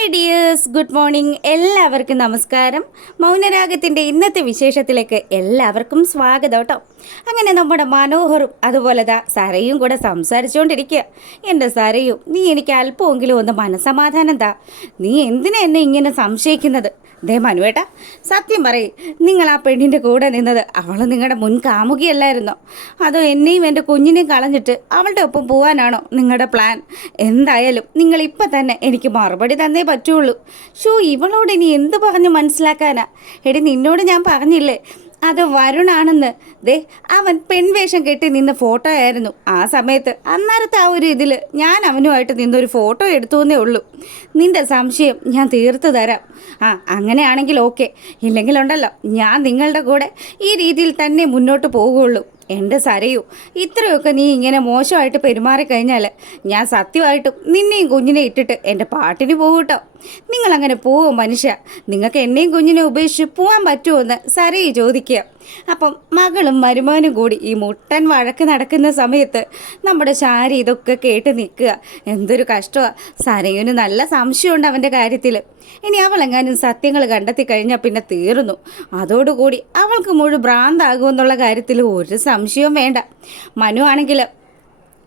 Hi dears, good morning. എല്ലാവർക്കും നമസ്കാരം. മൗനരാഗത്തിൻ്റെ ഇന്നത്തെ വിശേഷത്തിലേക്ക് എല്ലാവർക്കും സ്വാഗതം കേട്ടോ. അങ്ങനെ നമ്മുടെ മനോഹറും അതുപോലെ സരയും കൂടെ സംസാരിച്ചുകൊണ്ടിരിക്കുക. എൻ്റെ സരയും, നീ എനിക്ക് അല്പമെങ്കിലും ഒന്ന് മനസ്സമാധാനം താ. നീ എന്തിനാ എന്നെ ഇങ്ങനെ സംശയിക്കുന്നത്? ദേ മനുവേട്ടാ, സത്യം പറയും, നിങ്ങൾ ആ പെണ്ണിൻ്റെ കൂടെ നിന്നത് അവൾ നിങ്ങളുടെ മുൻ കാമുകിയല്ലായിരുന്നോ? അതോ എന്നെയും എൻ്റെ കുഞ്ഞിനെയും കളഞ്ഞിട്ട് അവളുടെ ഒപ്പം പോകാനാണോ നിങ്ങളുടെ പ്ലാൻ? എന്തായാലും നിങ്ങൾ ഇപ്പം തന്നെ എനിക്ക് മറുപടി തന്നേ പറ്റുള്ളൂ. ഇവളോട് ഇനി എന്ത് പറഞ്ഞ് മനസ്സിലാക്കാനാ? എടി, നിന്നോട് ഞാൻ പറഞ്ഞില്ലേ അത് വരുണാണെന്ന്. ദേ, അവൻ പെൺവേഷം കെട്ടി നിന്ന ഫോട്ടോ ആയിരുന്നു ആ സമയത്ത്. അന്നേരത്തെ ആ ഒരു ഇതിൽ ഞാൻ അവനുമായിട്ട് നിന്നൊരു ഫോട്ടോ എടുത്തുവെന്നേ ഉള്ളൂ. നിൻ്റെ സംശയം ഞാൻ തീർത്തു തരാം. അങ്ങനെയാണെങ്കിൽ ഓക്കെ, ഇല്ലെങ്കിലുണ്ടല്ലോ ഞാൻ നിങ്ങളുടെ കൂടെ ഈ രീതിയിൽ തന്നെ മുന്നോട്ട് പോകുള്ളൂ. എൻ്റെ സരയു, ഇത്രയൊക്കെ നീ ഇങ്ങനെ മോശമായിട്ട് പെരുമാറിക്കഴിഞ്ഞാൽ ഞാൻ സത്യമായിട്ടും നിന്നെയും കുഞ്ഞിനെ ഇട്ടിട്ട് എൻ്റെ പാട്ടിന് പോകും കേട്ടോ. നിങ്ങളങ്ങനെ പോവും മനുഷ്യ. നിങ്ങൾക്ക് എന്നെയും കുഞ്ഞിനെ ഉപേക്ഷിച്ച് പോകാൻ പറ്റുമോയെന്ന് സരയു ചോദിക്കുക. അപ്പം മകളും മരുമകനും കൂടി ഈ മുട്ടൻ വഴക്ക് നടക്കുന്ന സമയത്ത് നമ്മുടെ ശാരി ഇതൊക്കെ കേട്ട് നിൽക്കുക. എന്തൊരു കഷ്ടമാണ്. സരയുന് നല്ല സംശയമുണ്ട് അവൻ്റെ കാര്യത്തിൽ. ഇനി അവളെങ്ങാനും സത്യങ്ങൾ കണ്ടെത്തി കഴിഞ്ഞാൽ പിന്നെ തീർന്നു. അതോടുകൂടി അവൾക്ക് മുഴുവൻ ഭ്രാന്താകുമെന്നുള്ള കാര്യത്തിൽ ഒരു സംശയവും വേണ്ട. മനു ആണെങ്കിൽ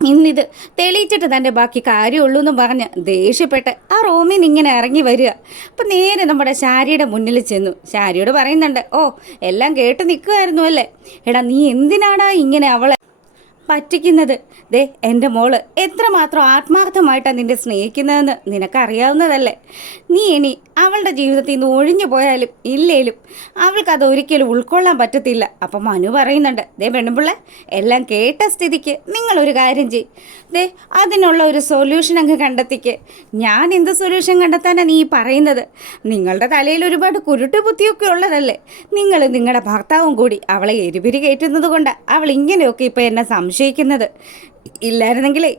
ഇന്നിത് തെളിയിച്ചിട്ട് തൻ്റെ ബാക്കി കാര്യമുള്ളൂ എന്ന് പറഞ്ഞ് ദേഷ്യപ്പെട്ട് ആ റൂമിൽ നിന്ന് ഇങ്ങനെ ഇറങ്ങി വരിക. അപ്പം നേരെ നമ്മുടെ ശാരിയുടെ മുന്നിൽ ചെന്നു. ശാരിയോട് പറയുന്നുണ്ട്, എല്ലാം കേട്ട് നിൽക്കുമായിരുന്നു അല്ലേ? എടാ, നീ എന്തിനാടാ ഇങ്ങനെ അവളെ പറ്റിക്കുന്നത്? ദേ, എൻ്റെ മോള് എത്രമാത്രം ആത്മാർത്ഥമായിട്ടാണ് നിന്നെ സ്നേഹിക്കുന്നതെന്ന് നിനക്കറിയാവുന്നതല്ലേ? നീ ഇനി അവളുടെ ജീവിതത്തിൽ നിന്ന് ഒഴിഞ്ഞു പോയാലും ഇല്ലേലും അവൾക്കത് ഒരിക്കലും ഉൾക്കൊള്ളാൻ പറ്റത്തില്ല. അപ്പം മനു പറയുന്നുണ്ട്, ദേ പെണ്ണുപിള്ള, എല്ലാം കേട്ട സ്ഥിതിക്ക് നിങ്ങളൊരു കാര്യം ചെയ്യും. ദേ, അതിനുള്ള ഒരു സൊല്യൂഷൻ അങ്ങ് കണ്ടെത്തിക്ക്. ഞാൻ എന്ത് സൊല്യൂഷൻ കണ്ടെത്താനാണ് നീ പറയുന്നത്? നിങ്ങളുടെ തലയിൽ ഒരുപാട് കുരുട്ട് ബുദ്ധിയൊക്കെ ഉള്ളതല്ലേ? നിങ്ങളുടെ ഭർത്താവും കൂടി അവളെ എരിപിരി കയറ്റുന്നത് കൊണ്ടാണ് അവൾ ഇങ്ങനെയൊക്കെ ഇപ്പം എന്നെ സംശയിക്കുന്നത്. ഇല്ലായിരുന്നെങ്കിലേ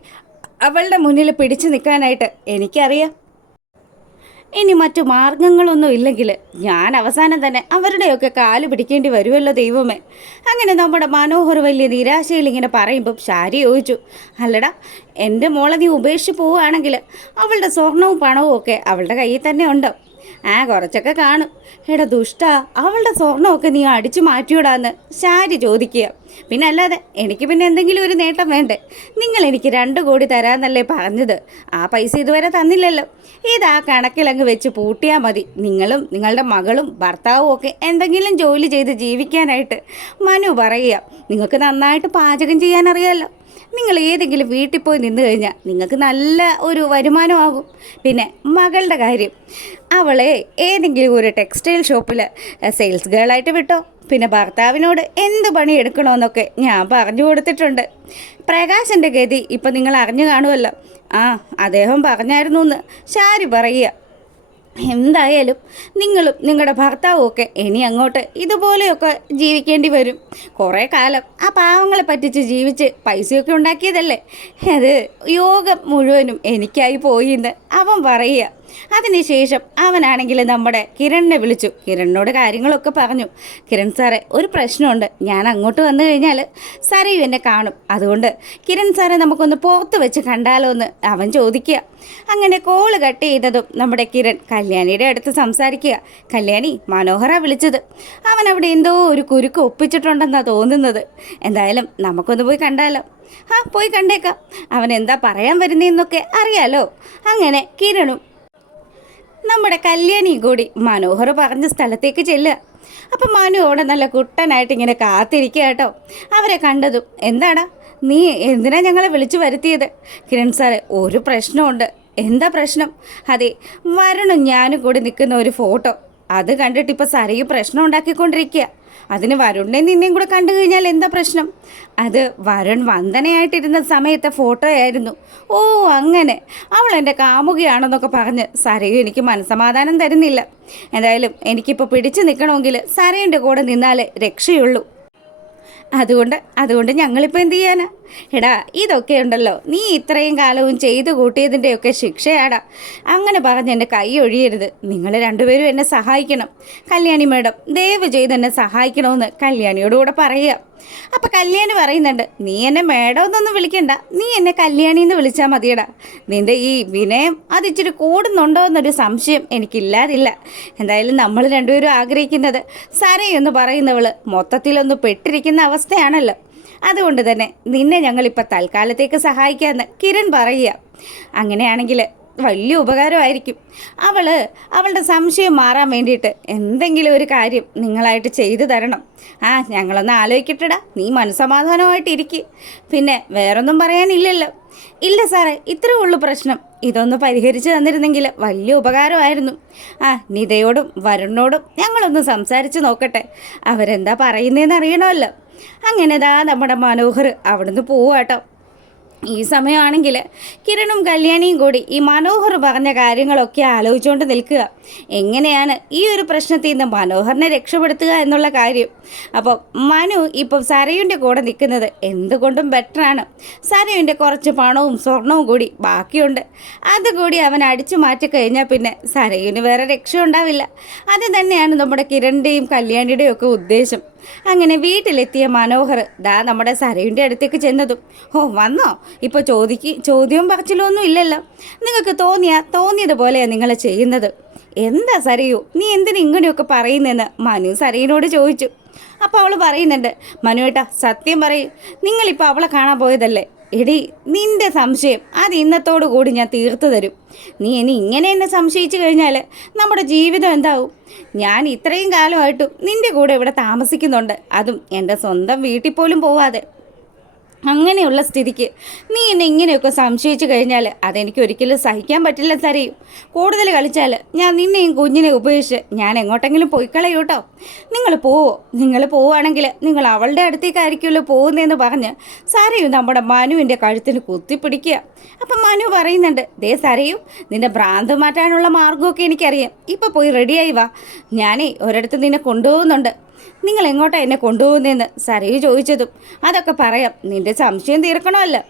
അവളുടെ മുന്നിൽ പിടിച്ചു നിൽക്കാനായിട്ട് എനിക്കറിയാം. ഇനി മറ്റു മാർഗങ്ങളൊന്നും ഇല്ലെങ്കിൽ ഞാൻ അവസാനം തന്നെ അവരുടെയൊക്കെ കാല് പിടിക്കേണ്ടി വരുമല്ലോ ദൈവമേ. അങ്ങനെ നമ്മുടെ മനോഹർ വലിയ നിരാശയിൽ ഇങ്ങനെ പറയുമ്പം ശാരി ചോദിച്ചു, അല്ലടാ, എൻ്റെ മോളെ നീ ഉപേക്ഷിച്ച് പോവുകയാണെങ്കിൽ അവളുടെ സ്വർണവും പണവും ഒക്കെ അവളുടെ കയ്യിൽ തന്നെ ഉണ്ടോ? കുറച്ചൊക്കെ കാണും. എടാ ദുഷ്ടാ, അവളുടെ സ്വർണ്ണമൊക്കെ നീ അടിച്ചു മാറ്റിയോടാന്ന് ശാരി ചോദിക്കുക. പിന്നെ അല്ലാതെ എനിക്ക് പിന്നെ എന്തെങ്കിലും ഒരു നേട്ടം വേണ്ടേ? നിങ്ങൾ എനിക്ക് 2 കോടി തരാമെന്നല്ലേ പറഞ്ഞത്? ആ പൈസ ഇതുവരെ തന്നില്ലല്ലോ. ഇതാ കണക്കിലങ്ങ് വെച്ച് പൂട്ടിയാൽ മതി. നിങ്ങളും നിങ്ങളുടെ മകളും ഭർത്താവും ഒക്കെ എന്തെങ്കിലും ജോലി ചെയ്ത് ജീവിക്കാനായിട്ട്. മനു പറയുക, നിങ്ങൾക്ക് നന്നായിട്ട് പാചകം ചെയ്യാനറിയാമല്ലോ. നിങ്ങൾ ഏതെങ്കിലും വീട്ടിൽ പോയി നിന്ന് കഴിഞ്ഞാൽ നിങ്ങൾക്ക് നല്ല ഒരു വരുമാനമാകും. പിന്നെ മകളുടെ കാര്യം, അവളെ ഏതെങ്കിലും ഒരു ടെക്സ്റ്റൈൽ ഷോപ്പിൽ സെയിൽസ് ഗേളായിട്ട് വിട്ടോ. പിന്നെ ഭർത്താവിനോട് എന്ത് പണി എടുക്കണമെന്നൊക്കെ ഞാൻ പറഞ്ഞു കൊടുത്തിട്ടുണ്ട്. പ്രകാശൻ്റെ ഗതി ഇപ്പം നിങ്ങൾ അറിഞ്ഞു കാണുമല്ലോ. അദ്ദേഹം പറഞ്ഞായിരുന്നു എന്ന് ശാരി പറയുക. എന്തായാലും നിങ്ങളും നിങ്ങളുടെ ഭർത്താവും ഒക്കെ ഇനി അങ്ങോട്ട് ഇതുപോലെയൊക്കെ ജീവിക്കേണ്ടി വരും. കുറേ കാലം ആ പാവങ്ങളെ പറ്റിച്ച് ജീവിച്ച് പൈസയൊക്കെ ഉണ്ടാക്കിയതല്ലേ, അത് യോഗം മുഴുവനും എനിക്കായി പോയിന്ന് അവൻ പറയുക. അതിനുശേഷം അവനാണെങ്കിൽ നമ്മുടെ കിരണിനെ വിളിച്ചു. കിരണിനോട് കാര്യങ്ങളൊക്കെ പറഞ്ഞു. കിരൺ സാറേ, ഒരു പ്രശ്നമുണ്ട്. ഞാൻ അങ്ങോട്ട് വന്നു കഴിഞ്ഞാൽ സരയു എന്നെ കാണും. അതുകൊണ്ട് കിരൺ സാറെ നമുക്കൊന്ന് പുറത്ത് വെച്ച് കണ്ടാലോ എന്ന് അവൻ ചോദിക്കുക. അങ്ങനെ കോള് കട്ട് ചെയ്തതും നമ്മുടെ കിരൺ കല്യാണിയുടെ അടുത്ത് സംസാരിക്കുക. കല്യാണി, മനോഹറാ വിളിച്ചത്. അവൻ അവിടെ എന്തോ ഒരു കുരുക്ക് ഒപ്പിച്ചിട്ടുണ്ടെന്നാണ് തോന്നുന്നത്. എന്തായാലും നമുക്കൊന്ന് പോയി കണ്ടാലോ? പോയി കണ്ടേക്കാം. അവൻ എന്താ പറയാൻ വരുന്നതെന്നൊക്കെ അറിയാലോ. അങ്ങനെ കിരണും നമ്മുടെ കല്യാണിയും കൂടി മനോഹർ പറഞ്ഞ സ്ഥലത്തേക്ക് ചെല്ലുക. അപ്പം മനു അവിടെ നല്ല കുട്ടനായിട്ട് ഇങ്ങനെ കാത്തിരിക്കുക കേട്ടോ. അവരെ കണ്ടതും, എന്താടാ നീ എന്തിനാ ഞങ്ങളെ വിളിച്ചു വരുത്തിയത്? കിരൺ സാറേ, ഒരു പ്രശ്നമുണ്ട്. എന്താ പ്രശ്നം? അതെ, വരുണും ഞാനും കൂടി നിൽക്കുന്ന ഒരു ഫോട്ടോ അത് കണ്ടിട്ട് ഇപ്പോൾ സരയു പ്രശ്നം ഉണ്ടാക്കിക്കൊണ്ടിരിക്കുക. അതിന് വരുണിനെ നിന്നെയും കൂടെ കണ്ടു കഴിഞ്ഞാൽ എന്താ പ്രശ്നം? അത് വരുൺ വന്ദനയായിട്ടിരുന്ന സമയത്തെ ഫോട്ടോ ആയിരുന്നു. അങ്ങനെ അവൾ എൻ്റെ കാമുകയാണെന്നൊക്കെ പറഞ്ഞ് സരയു എനിക്ക് മനസ്സമാധാനം തരുന്നില്ല. എന്തായാലും എനിക്കിപ്പോൾ പിടിച്ചു നിൽക്കണമെങ്കിൽ സരയുടെ കൂടെ നിന്നാലേ രക്ഷയുള്ളൂ. അതുകൊണ്ട് ഞങ്ങളിപ്പോൾ എന്ത് ചെയ്യാനാ? എടാ ഇതൊക്കെ ഉണ്ടല്ലോ നീ ഇത്രയും കാലവും ചെയ്തു കൂട്ടിയതിൻ്റെയൊക്കെ ശിക്ഷയാടാ. അങ്ങനെ പറഞ്ഞ് എൻ്റെ കൈ ഒഴിയരുത്. നിങ്ങൾ രണ്ടുപേരും എന്നെ സഹായിക്കണം. കല്യാണി മേഡം ദയവ് ചെയ്ത് എന്നെ സഹായിക്കണമെന്ന് കല്യാണിയോടുകൂടെ പറയുക. അപ്പം കല്യാണി പറയുന്നുണ്ട്, നീ എന്നെ മേഡം എന്നൊന്നും വിളിക്കണ്ട, നീ എന്നെ കല്യാണി എന്ന് വിളിച്ചാൽ മതിയടാ. നിൻ്റെ ഈ വിനയം അതിച്ചിരി കൂടുന്നുണ്ടോ എന്നൊരു സംശയം എനിക്കില്ലാതില്ല. എന്തായാലും നമ്മൾ രണ്ടുപേരും ആഗ്രഹിക്കുന്നത് സരയെന്ന് പറയുന്നവൾ മൊത്തത്തിലൊന്ന് പെട്ടിരിക്കുന്ന അവസ്ഥയാണല്ലോ. അതുകൊണ്ട് തന്നെ നിന്നെ ഞങ്ങളിപ്പോൾ തൽക്കാലത്തേക്ക് സഹായിക്കാമെന്ന് കിരൺ പറയുക. അങ്ങനെയാണെങ്കിൽ വലിയ ഉപകാരമായിരിക്കും. അവളുടെ സംശയം മാറാൻ വേണ്ടിയിട്ട് എന്തെങ്കിലും ഒരു കാര്യം നിങ്ങളായിട്ട് ചെയ്തു തരണം. ഞങ്ങളൊന്ന് ആലോചിക്കട്ടെടാ, നീ മനസ്സമാധാനമായിട്ടിരിക്കുക. പിന്നെ വേറൊന്നും പറയാനില്ലല്ലോ? ഇല്ല സാറേ, ഇത്രയേ ഉള്ളൂ പ്രശ്നം. ഇതൊന്ന് പരിഹരിച്ച് തന്നിരുന്നെങ്കിൽ വലിയ ഉപകാരമായിരുന്നു. നിതയോടും വരുണിനോടും ഞങ്ങളൊന്ന് സംസാരിച്ച് നോക്കട്ടെ, അവരെന്താ പറയുന്നതെന്ന് അറിയണമല്ലോ. അങ്ങനെതാ നമ്മുടെ മനോഹർ അവിടുന്ന് പോവാട്ടോ. ഈ സമയമാണെങ്കിൽ കിരണും കല്യാണിയും കൂടി ഈ മനോഹർ പറഞ്ഞ കാര്യങ്ങളൊക്കെ ആലോചിച്ചുകൊണ്ട് നിൽക്കുക. എങ്ങനെയാണ് ഈ ഒരു പ്രശ്നത്തിൽ നിന്ന് മനോഹറിനെ രക്ഷപ്പെടുത്തുക എന്നുള്ള കാര്യം. അപ്പോൾ മനു ഇപ്പം സരയുൻ്റെ കൂടെ നിൽക്കുന്നത് എന്തുകൊണ്ടും ബെറ്ററാണ്. സരയുൻ്റെ കുറച്ച് പണവും സ്വർണവും കൂടി ബാക്കിയുണ്ട്. അതുകൂടി അവൻ അടിച്ചു മാറ്റി കഴിഞ്ഞാൽ പിന്നെ സരയുന് വേറെ രക്ഷ ഉണ്ടാവില്ല. അത് തന്നെയാണ് നമ്മുടെ കിരണിൻ്റെയും കല്യാണിയുടെയും ഒക്കെ ഉദ്ദേശം. അങ്ങനെ വീട്ടിലെത്തിയ മനോഹർ നമ്മുടെ സരയുടെ അടുത്തേക്ക് ചെന്നതും, വന്നോ? ഇപ്പോൾ ചോദ്യവും പറച്ചിലൊന്നും ഇല്ലല്ലോ. നിങ്ങൾക്ക് തോന്നിയതുപോലെയാണ് നിങ്ങൾ ചെയ്യുന്നത്. എന്താ സരയു, നീ എന്തിനു ഇങ്ങനെയൊക്കെ പറയുന്നതെന്ന് മനു സരയിനോട് ചോദിച്ചു. അപ്പോൾ അവൾ പറയുന്നുണ്ട്, മനുവേട്ടാ സത്യം പറയൂ, നിങ്ങളിപ്പോൾ അവളെ കാണാൻ പോയതല്ലേ? എടി, നിൻ്റെ സംശയം അത് ഇന്നത്തോടു കൂടി ഞാൻ തീർത്തു തരും. നീ ഇനി ഇങ്ങനെ എന്നെ സംശയിച്ചു കഴിഞ്ഞാൽ നമ്മുടെ ജീവിതം എന്താവും? ഞാൻ ഇത്രയും കാലമായിട്ടും നിൻ്റെ കൂടെ ഇവിടെ താമസിക്കുന്നുണ്ട്, അതും എൻ്റെ സ്വന്തം വീട്ടിൽ പോലും പോവാതെ. അങ്ങനെയുള്ള സ്ഥിതിക്ക് നീ എന്നെ ഇങ്ങനെയൊക്കെ സംശയിച്ചു കഴിഞ്ഞാൽ അതെനിക്ക് ഒരിക്കലും സഹിക്കാൻ പറ്റില്ല സരയും. കൂടുതൽ കളിച്ചാൽ ഞാൻ നിന്നെയും കുഞ്ഞിനെ ഉപേക്ഷിച്ച് ഞാൻ എങ്ങോട്ടെങ്കിലും പോയിക്കളയൂ കേട്ടോ. നിങ്ങൾ പോവുകയാണെങ്കിൽ നിങ്ങൾ അവളുടെ അടുത്തേക്കായിരിക്കുമല്ലോ പോകുന്നതെന്ന് പറഞ്ഞ് സരയും നമ്മുടെ മനുവിൻ്റെ കഴുത്തിന് കുത്തിപ്പിടിക്കുക. അപ്പം മനു പറയുന്നുണ്ട്, ദേ സരയും, നിൻ്റെ ഭ്രാന്ത് മാറ്റാനുള്ള മാർഗമൊക്കെ എനിക്കറിയാം. ഇപ്പോൾ പോയി റെഡിയായി വാ, ഞാനേ ഒരിടത്ത് നിന്നെ കൊണ്ടുപോകുന്നുണ്ട്. നിങ്ങൾ എങ്ങോട്ടാണ് എന്നെ കൊണ്ടുപോകുന്നതെന്ന് സരയു ചോദിച്ചതും, അതൊക്കെ പറയാം, നിൻ്റെ സംശയം തീർക്കണമല്ലോ.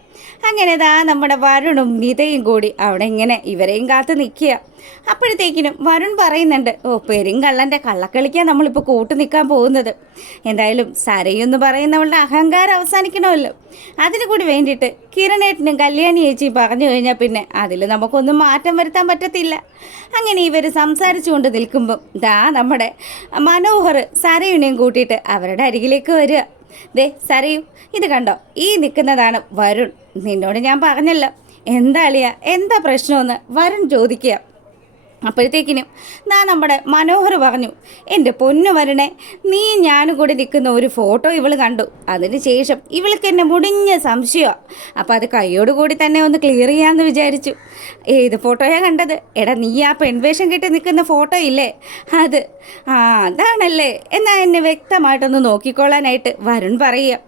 അങ്ങനെ നമ്മുടെ വരുണും ഗീതയും കൂടി അവിടെ ഇങ്ങനെ ഇവരെയും കാത്ത് നിൽക്കുക. അപ്പോഴത്തേക്കിനും വരുൺ പറയുന്നുണ്ട്, പെരുങ്കള്ളൻ്റെ കള്ളക്കളിക്കാൻ നമ്മളിപ്പോൾ കൂട്ടു നിൽക്കാൻ പോകുന്നത്. എന്തായാലും സരയെന്ന് പറയുന്നവളുടെ അഹങ്കാരം അവസാനിക്കണമല്ലോ. അതിന് കൂടി വേണ്ടിയിട്ട് കിരണേട്ടനും കല്യാണി ചേച്ചിയും പറഞ്ഞു കഴിഞ്ഞാൽ പിന്നെ അതിൽ നമുക്കൊന്നും മാറ്റം വരുത്താൻ പറ്റത്തില്ല. അങ്ങനെ ഇവർ സംസാരിച്ചുകൊണ്ട് നിൽക്കുമ്പം നമ്മുടെ മനോഹർ സരയുനെയും കൂട്ടിയിട്ട് അവരുടെ അരികിലേക്ക് വരിക. ദേ സരയു, ഇത് കണ്ടോ, ഈ നിൽക്കുന്നതാണ് വരുൺ. നിന്നോട് ഞാൻ പറഞ്ഞല്ലോ, എന്താ അളിയ, എന്താ പ്രശ്നമെന്ന് വരുൺ ചോദിക്കുക. അപ്പോഴത്തേക്കിനും നമ്മുടെ മനോഹർ പറഞ്ഞു, എൻ്റെ പൊന്നു വരണേ, നീ ഞാനും കൂടി നിൽക്കുന്ന ഒരു ഫോട്ടോ ഇവൾ കണ്ടു. അതിന് ശേഷം ഇവൾക്ക് എന്നെ മുടിഞ്ഞ സംശയമാണ്. അപ്പോൾ അത് കൈയോടുകൂടി തന്നെ ഒന്ന് ക്ലിയർ ചെയ്യാമെന്ന് വിചാരിച്ചു. ഏത് ഫോട്ടോയാണ് കണ്ടത്? എടാ, നീ ആ പെൺവേഷം കെട്ടി നിൽക്കുന്ന ഫോട്ടോ ഇല്ലേ, അത് അതാണല്ലേ. എന്നാൽ എന്നെ വ്യക്തമായിട്ടൊന്ന് നോക്കിക്കൊള്ളാനായിട്ട് വരുൺ പറയുക.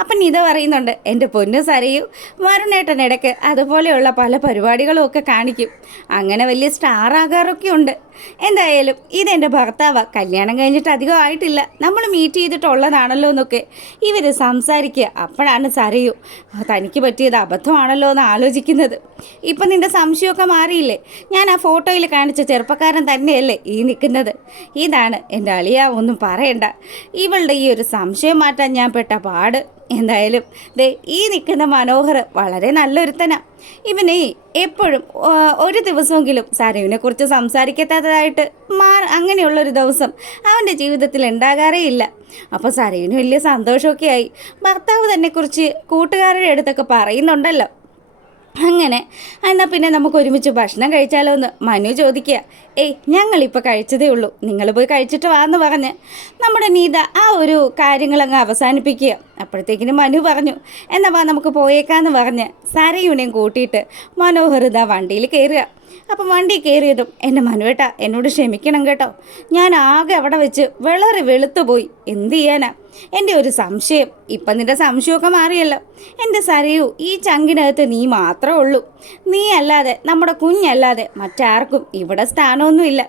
അപ്പം നിത പറയുന്നുണ്ട്, എൻ്റെ പൊന്നു സരയു, വരുണേട്ടൻ ഇടയ്ക്ക് അതുപോലെയുള്ള പല പരിപാടികളും ഒക്കെ കാണിക്കും. അങ്ങനെ വലിയ സ്റ്റാർ ആകാറൊക്കെ ഉണ്ട്. എന്തായാലും ഇതെൻ്റെ ഭർത്താവാണ്, കല്യാണം കഴിഞ്ഞിട്ട് അധികം ആയിട്ടില്ല, നമ്മൾ മീറ്റ് ചെയ്തിട്ടുള്ളതാണല്ലോ എന്നൊക്കെ ഇവർ സംസാരിക്കുക. അപ്പോഴാണ് സരയു തനിക്ക് പറ്റിയത് അബദ്ധമാണല്ലോ എന്ന് ആലോചിക്കുന്നത്. ഇപ്പം നിൻ്റെ സംശയമൊക്കെ മാറിയില്ലേ? ഞാൻ ആ ഫോട്ടോയിൽ കാണിച്ച ചെറുപ്പക്കാരൻ തന്നെയല്ലേ ഈ നിൽക്കുന്നത്? ഇതാണ് എൻ്റെ അളിയ, ഒന്നും പറയണ്ട. ഇവളുടെ ഈ ഒരു സംശയം മാറ്റാൻ ഞാൻ പെട്ട പാട്. എന്തായാലും ദേ ഈ നിൽക്കുന്ന മനോഹർ വളരെ നല്ലൊരുത്തനാണ്. ഇവനെ എപ്പോഴും ഒരു ദിവസമെങ്കിലും സരയുവിനെ കുറിച്ച് സംസാരിക്കാത്തതായിട്ട് അങ്ങനെയുള്ളൊരു ദിവസം അവൻ്റെ ജീവിതത്തിൽ ഉണ്ടാകാറേ ഇല്ല. അപ്പോൾ സരയുവിന് വലിയ സന്തോഷമൊക്കെ ആയി. ഭർത്താവ് തന്നെക്കുറിച്ച് കൂട്ടുകാരുടെ അടുത്തൊക്കെ പറയുന്നുണ്ടല്ലോ. അങ്ങനെ എന്നാൽ പിന്നെ നമുക്ക് ഒരുമിച്ച് ഭക്ഷണം കഴിച്ചാലോ എന്ന് മനു ചോദിക്കുക. ഞങ്ങളിപ്പോൾ കഴിച്ചതേ ഉള്ളൂ, നിങ്ങൾ പോയി കഴിച്ചിട്ട് വാന്ന് പറഞ്ഞ് നമ്മുടെ നീത ആ ഒരു കാര്യങ്ങളങ്ങ് അവസാനിപ്പിക്കുക. അപ്പോഴത്തേക്കിനും മനു പറഞ്ഞു, എന്നാൽ വാ നമുക്ക് പോയേക്കാന്ന് പറഞ്ഞ് സരയുനെയും കൂട്ടിയിട്ട് മനോഹർ വണ്ടിയിൽ കയറുക. അപ്പം വണ്ടി കയറിയതും, എൻ്റെ മനുവേട്ടാ എന്നോട് ക്ഷമിക്കണം കേട്ടോ, ഞാൻ ആകെ അവിടെ വെച്ച് വളരെ വെളുത്തുപോയി. എന്ത് ചെയ്യാനാ? എൻ്റെ ഒരു സംശയം. ഇപ്പം നിൻ്റെ സംശയമൊക്കെ മാറിയല്ലോ. എൻ്റെ സരയു, ഈ ചങ്കിനകത്ത് നീ മാത്രമേ ഉള്ളൂ. നീ അല്ലാതെ, നമ്മുടെ കുഞ്ഞല്ലാതെ മറ്റാർക്കും ഇവിടെ സ്ഥാനമൊന്നുമില്ല.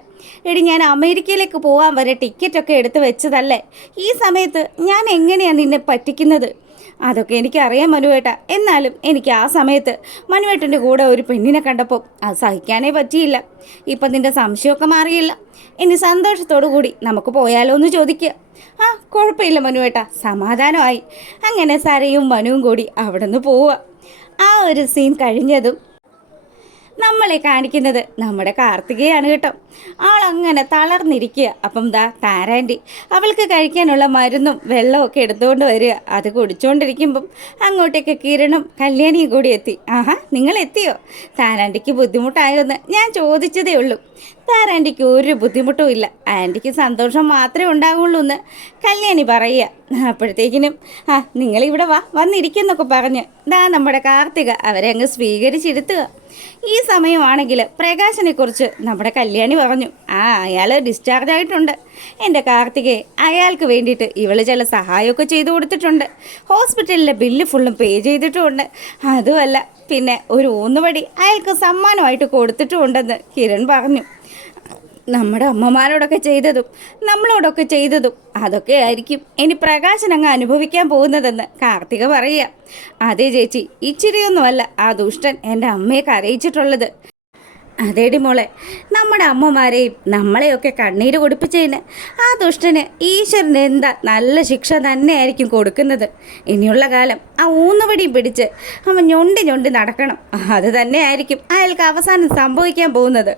എടി, ഞാൻ അമേരിക്കയിലേക്ക് പോകാൻ വരെ ടിക്കറ്റൊക്കെ എടുത്ത് വെച്ചതല്ലേ. ഈ സമയത്ത് ഞാൻ എങ്ങനെയാണ് നിന്നെ പറ്റിക്കുന്നത്? അതൊക്കെ എനിക്കറിയാം മനുവേട്ട. എന്നാലും എനിക്ക് ആ സമയത്ത് മനുവേട്ടൻ്റെ കൂടെ ഒരു പെണ്ണിനെ കണ്ടപ്പോൾ അത് സഹിക്കാനേ പറ്റിയില്ല. ഇപ്പം നിൻ്റെ സംശയമൊക്കെ മാറിയില്ല. ഇനി സന്തോഷത്തോടു കൂടി നമുക്ക് പോയാലോ എന്ന് ചോദിക്കുക. ആ, കുഴപ്പമില്ല മനുവേട്ട, സമാധാനമായി. അങ്ങനെ സരയും മനുവും കൂടി അവിടെ നിന്ന് പോവുക. ആ ഒരു സീൻ കഴിഞ്ഞതും നമ്മളെ കാണിക്കുന്നത് നമ്മുടെ കാർത്തികയാണ് കേട്ടോ. ആളങ്ങനെ തളർന്നിരിക്കുക. അപ്പം താരാൻറ്റി അവൾക്ക് കഴിക്കാനുള്ള മരുന്നും വെള്ളമൊക്കെ എടുത്തുകൊണ്ട് വരിക. അത് കുടിച്ചുകൊണ്ടിരിക്കുമ്പം അങ്ങോട്ടേക്ക് കിരണും കല്യാണിയും കൂടി എത്തി. ആഹാ, നിങ്ങൾ എത്തിയോ? താരാൻറ്റിക്ക് ബുദ്ധിമുട്ടായോന്ന് ഞാൻ ചോദിച്ചതേ ഉള്ളൂ. താരാൻറ്റിക്ക് ഒരു ബുദ്ധിമുട്ടും ഇല്ല, ആൻറ്റിക്ക് സന്തോഷം മാത്രമേ ഉണ്ടാവുള്ളൂ എന്ന് കല്യാണി പറയുക. അപ്പോഴത്തേക്കിനും നിങ്ങളിവിടെ വന്നിരിക്കുന്നൊക്കെ പറഞ്ഞ് നമ്മുടെ കാർത്തിക അവരെ അങ്ങ് സ്വീകരിച്ചിരുത്തുക. ഈ സമയമാണെങ്കിൽ പ്രകാശനെക്കുറിച്ച് നമ്മുടെ കല്യാണി പറഞ്ഞു. അയാൾ ഡിസ്ചാർജ് ആയിട്ടുണ്ട്. എൻ്റെ കാർത്തികയെ അയാൾക്ക് വേണ്ടിയിട്ട് ഇവൾ ചില സഹായമൊക്കെ ചെയ്തു കൊടുത്തിട്ടുണ്ട്. ഹോസ്പിറ്റലിലെ ബില്ല് ഫുള്ളും പേ ചെയ്തിട്ടുമുണ്ട്. അതുമല്ല, പിന്നെ ഒരു ഊന്നുവടി അയാൾക്ക് സമ്മാനമായിട്ട് കൊടുത്തിട്ടുമുണ്ടെന്ന് കിരൺ പറഞ്ഞു. നമ്മുടെ അമ്മമാരോടൊക്കെ ചെയ്തതും നമ്മളോടൊക്കെ ചെയ്തതും അതൊക്കെ ആയിരിക്കും ഇനി പ്രകാശൻ അങ്ങ് അനുഭവിക്കാൻ പോകുന്നതെന്ന് കാർത്തിക പറയുക. അതെ ചേച്ചി, ഇച്ചിരിയൊന്നുമല്ല ആ ദുഷ്ടൻ എൻ്റെ അമ്മയെ കരയിച്ചിട്ടുള്ളത്. അതേടി മോളെ, നമ്മുടെ അമ്മമാരെയും നമ്മളെയൊക്കെ കണ്ണീര് കുടിപ്പിച്ചതിന് ആ ദുഷ്ടന് ഈശ്വരന് എന്താ നല്ല ശിക്ഷ തന്നെയായിരിക്കും കൊടുക്കുന്നത്. ഇനിയുള്ള കാലം ആ ഊന്നുവടിയും പിടിച്ച് അവൻ ഞൊണ്ടി നടക്കണം. അത് തന്നെയായിരിക്കും അയാൾക്ക് അവസാനം സംഭവിക്കാൻ പോകുന്നത്.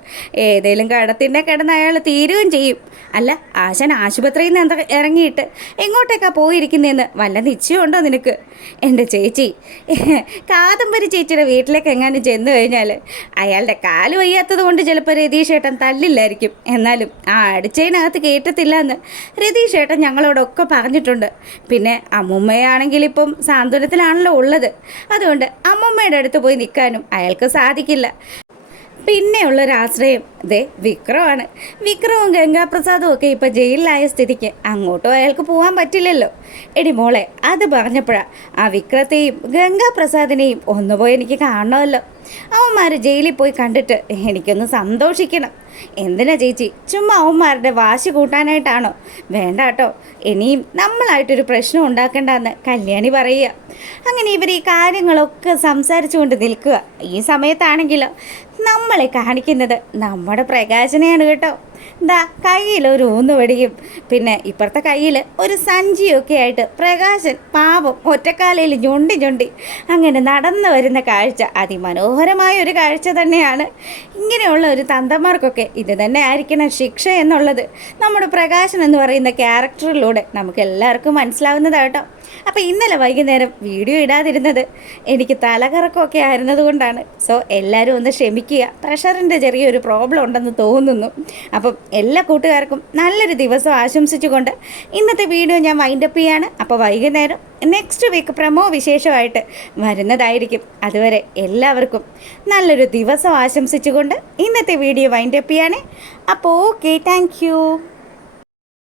ഏതേലും കടത്തിൻ്റെ കിടന്ന് അയാൾ തീരുകയും ചെയ്യും. അല്ല, ആശാൻ ആശുപത്രിയിൽ നിന്ന് ഇറങ്ങിയിട്ട് എങ്ങോട്ടേക്കാണ് പോയിരിക്കുന്നതെന്ന് വല്ല നിശ്ചയമുണ്ടോ നിനക്ക്? എൻ്റെ ചേച്ചി, കാദംബരി ചേച്ചിയുടെ വീട്ടിലേക്ക് എങ്ങാനും ചെന്ന് കഴിഞ്ഞാൽ അയാളുടെ കാല് വയ്യാത്തത് കൊണ്ട് ചിലപ്പോൾ രതീഷ് ഏട്ടൻ തല്ലില്ലായിരിക്കും. എന്നാലും ആ അടിച്ചതിനകത്ത് കേട്ടത്തില്ല എന്ന് രതീഷ് ഏട്ടൻ ഞങ്ങളോടൊക്കെ പറഞ്ഞിട്ടുണ്ട്. പിന്നെ അമ്മുമ്മയാണെങ്കിൽ ഇപ്പം സാന്ത്വനത്തിലാണല്ലോ ഉള്ളത്. അതുകൊണ്ട് അമ്മുമ്മയുടെ അടുത്ത് പോയി നിൽക്കാനും അയാൾക്ക് സാധിക്കില്ല. പിന്നെയുള്ളൊരാശ്രയം വിക്രമാണ്. വിക്രവും ഗംഗാപ്രസാദും ഒക്കെ ഇപ്പം ജയിലിലായ സ്ഥിതിക്ക് അങ്ങോട്ടും അയാൾക്ക് പോകാൻ പറ്റില്ലല്ലോ. എടി മോളെ, അത് പറഞ്ഞപ്പോഴാണ് ആ വിക്രത്തെയും ഗംഗാപ്രസാദിനെയും ഒന്നുപോയി എനിക്ക് കാണണമല്ലോ. അവന്മാർ ജയിലിൽ പോയി കണ്ടിട്ട് എനിക്കൊന്ന് സന്തോഷിക്കണം. എന്തിനാ ചേച്ചി, ചുമ്മാ അവന്മാരുടെ വാശി കൂട്ടാനായിട്ടാണോ? വേണ്ട കേട്ടോ, ഇനിയും നമ്മളായിട്ടൊരു പ്രശ്നം ഉണ്ടാക്കണ്ടെന്ന് കല്യാണി പറയുക. അങ്ങനെ ഇവർ ഈ കാര്യങ്ങളൊക്കെ സംസാരിച്ചു കൊണ്ട് നിൽക്കുക. ഈ സമയത്താണെങ്കിലോ നമ്മളെ കാണിക്കുന്നത് നമ്മുടെ പ്രകാശനെയാണ് കേട്ടോ. കയ്യിൽ ഒരു ഊന്നുവടിയും പിന്നെ ഇപ്പുറത്തെ കയ്യിൽ ഒരു സഞ്ചിയൊക്കെ ആയിട്ട് പ്രകാശൻ പാവം ഒറ്റക്കാലയിൽ ഞൊണ്ടി അങ്ങനെ നടന്നു വരുന്ന കാഴ്ച അതിമനോഹരമായ ഒരു കാഴ്ച തന്നെയാണ്. ഇങ്ങനെയുള്ള ഒരു തന്തമാർക്കൊക്കെ ഇത് തന്നെ ആയിരിക്കണം ശിക്ഷ എന്നുള്ളത് നമ്മുടെ പ്രകാശൻ എന്ന് പറയുന്ന ക്യാരക്ടറിലൂടെ നമുക്ക് എല്ലാവർക്കും മനസ്സിലാവുന്നതാട്ടോ. അപ്പോൾ ഇന്നലെ വൈകുന്നേരം വീഡിയോ ഇടാതിരുന്നത് എനിക്ക് തലകറക്കമൊക്കെ ആയിരുന്നതുകൊണ്ടാണ്. സോ എല്ലാവരും ഒന്ന് ക്ഷമിക്കുക, പ്രഷറിൻ്റെ ചെറിയൊരു പ്രോബ്ലം ഉണ്ടെന്ന് തോന്നുന്നു. അപ്പം എല്ലാ കൂട്ടുകാർക്കും നല്ലൊരു ദിവസം ആശംസിച്ചുകൊണ്ട് ഇന്നത്തെ വീഡിയോ ഞാൻ വൈൻഡപ്പ് ചെയ്യാണ്. അപ്പോൾ വൈകുന്നേരം നെക്സ്റ്റ് വീക്ക് പ്രമോ വിശേഷമായിട്ട് വരുന്നതായിരിക്കും. അതുവരെ എല്ലാവർക്കും നല്ലൊരു ദിവസം ആശംസിച്ചുകൊണ്ട് ഇന്നത്തെ വീഡിയോ വൈൻഡപ്പ് ചെയ്യാണ്. അപ്പോൾ ഓക്കെ, താങ്ക് യു.